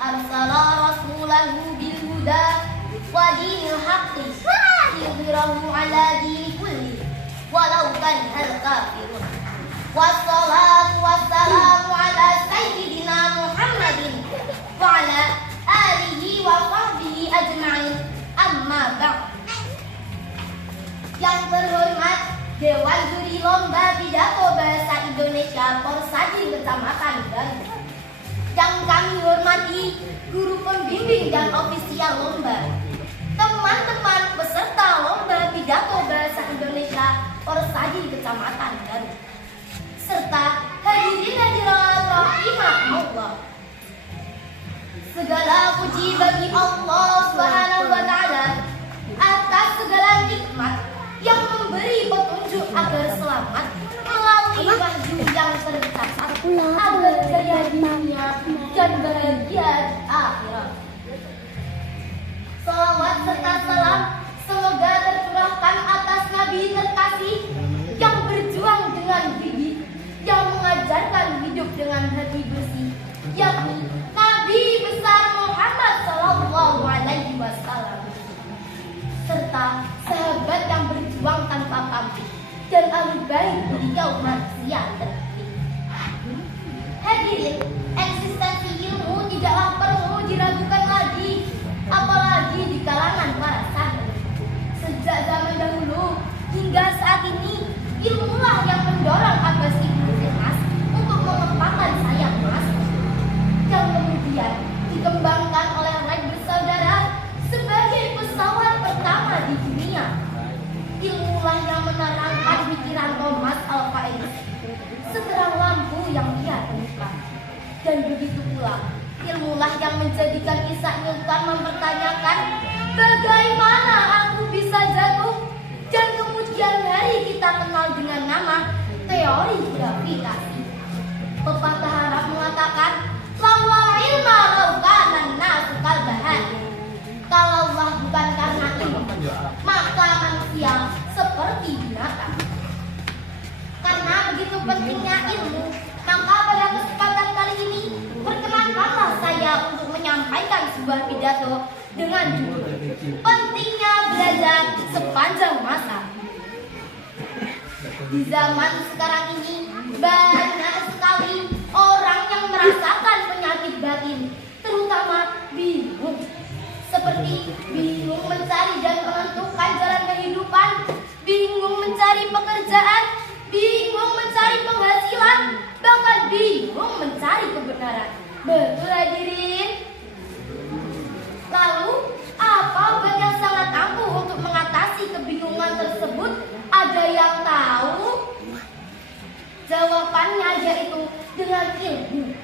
arsala rasulahu bil huda wa dinil haqqi liyudhhirahu 'ala dini kulli walau karihal kafirun. Wassalatu wassalamu ala sayyidina Muhammadin wa ala alihi wa sahbihi ajma'in. Amma ba'd. Yang terhormat Dewan Juri Lomba Pidato Bahasa Indonesia Porsadi Kecamatan Garut. Yang kami hormati guru pembimbing dan ofisial lomba, teman-teman peserta Lomba Pidato Bahasa Indonesia Porsadi Kecamatan Garut, serta hadirin hadirat rahimahullah. Segala puji bagi Allah Subhanahu wa taala atas segala nikmat yang memberi petunjuk agar selamat melalui wahyu yang tercatat agar jaya di dunia dan bahagia di akhirat. Salawat serta salam semoga tercurahkan atas Nabi terkasih yang berjuang dengan gigih, yang mengajarkan hidup dengan hati bersih, yakni Nabi besar Muhammad Sallallahu Alaihi Wasallam, serta sahabat yang berjuang tanpa pamrih dan ahli bait beliau manusia terpilih. Hadirin, eksistensi ilmu tidaklah perlu diragukan lagi, apalagi di kalangan para santri. Sejak zaman dahulu hingga saat ini, ilmulah yang mendorong Abbas Ibnu Firnas untuk mengembangkan sayap emas, yang kemudian dikembangkan oleh Wright bersaudara sebagai pesawat pertama di dunia. Ilmulah yang menerangkan pikiran Thomas Alva Edison seterang lampu yang dia temukan. Dan begitu pula, ilmulah yang menjadikan Isaac Newton mempertanyakan bagaimana aku bisa jatuh, dan kemudian hari kita kenal dengan nama teori gravitasi. Pepatah Arab mengatakan, "Laula ilma laukanan nasu kalbahan." Kalaulah bukan karena ilmu, maka manusia seperti binatang. Karena begitu pentingnya ilmu, maka pada kesempatan kali ini perkenankanlah saya untuk menyampaikan sebuah pidato dengan judul "Pentingnya Belajar Sepanjang Masa". Di zaman sekarang ini banyak sekali orang yang merasakan penyakit batin, terutama bingung. Seperti bingung mencari dan menentukan jalan kehidupan, bingung mencari pekerjaan, bingung mencari penghasilan, bahkan bingung mencari kebenaran. Betul hadirin? Lalu, apa obat yang sangat ampuh untuk mengatasi kebingungan tersebut? Ada yang tahu? Jawabannya yaitu dengan ilmu.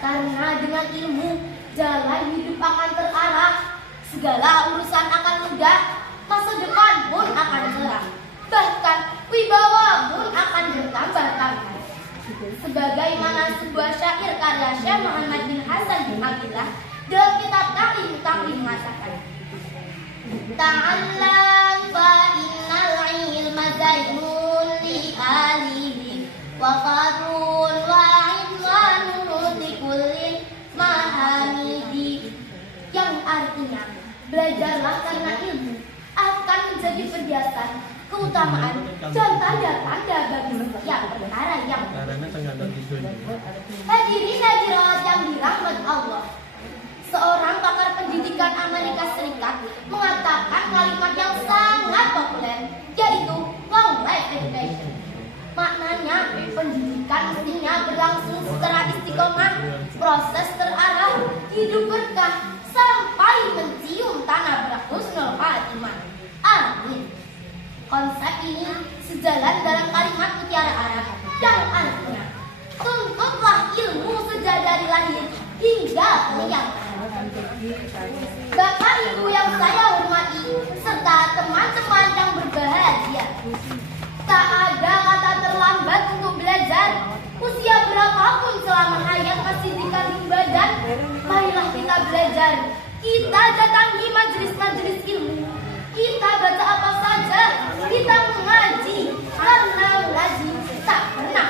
Karena dengan ilmu, jalan hidup akan terarah, segala urusan akan mudah, masa depan pun akan cerah, bahkan wibawa pun akan bertambah-tambah. Sebagaimana sebuah syair karya Syekh Muhammad bin Hasan bin Abdillah dalam kitab Taklim mengatakan, "Ta'allam fa innal ilma zainun li alihi wa fadrun wa idwanun li kullin mahamidi." Yang artinya, belajarlah karena ilmu akan menjadi perhiasan, keutamaan, dan tanda-tanda bagi setiap perkara yang hadirin hadirat yang dirahmati Allah. Seorang pakar pendidikan Amerika Serikat mengatakan kalimat yang sangat populer, yaitu long life education. Maknanya, pendidikan mestinya berlangsung secara istiqomah, proses terarah, hidup berkah, sampai mencium tanah husnul khatimah. Amin. Konsep ini sejalan dalam kalimat mutiara Arab yang artinya, tuntutlah ilmu sejak dari lahir hingga meninggal. Bapak Ibu yang saya hormati, serta teman-teman yang berbahagia, tak ada kata terlambat untuk belajar. Usia berapapun selama hayat masih dikandung badan, marilah kita belajar. Kita datangi majelis-majelis ilmu, kita baca apa saja, kita mengaji, karena mengaji tak pernah.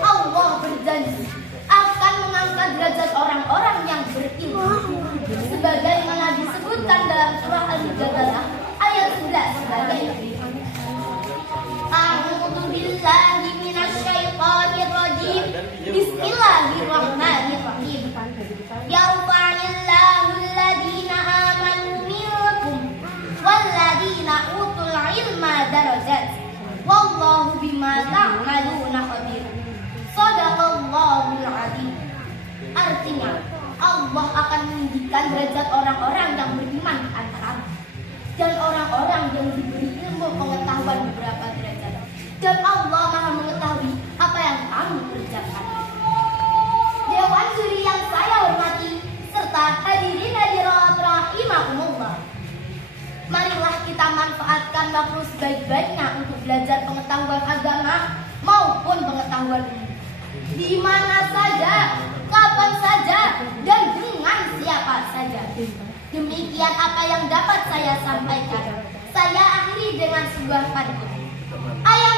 Allah berjanji akan mengangkat derajat orang-orang yang Allah akan meninggikan derajat orang-orang yang beriman di antara dan orang-orang yang diberi ilmu pengetahuan beberapa derajat. Dan Allah Maha mengetahui apa yang kamu kerjakan. Dewan juri yang saya hormati serta hadirin hadirat rahimakumullah. Marilah kita manfaatkan waktu sebaik-baiknya untuk belajar pengetahuan agama maupun pengetahuan umum. Di mana saja, kapan saja, dan dengan siapa saja. Demikian apa yang dapat saya sampaikan. Saya akhiri dengan sebuah pantun. Ayam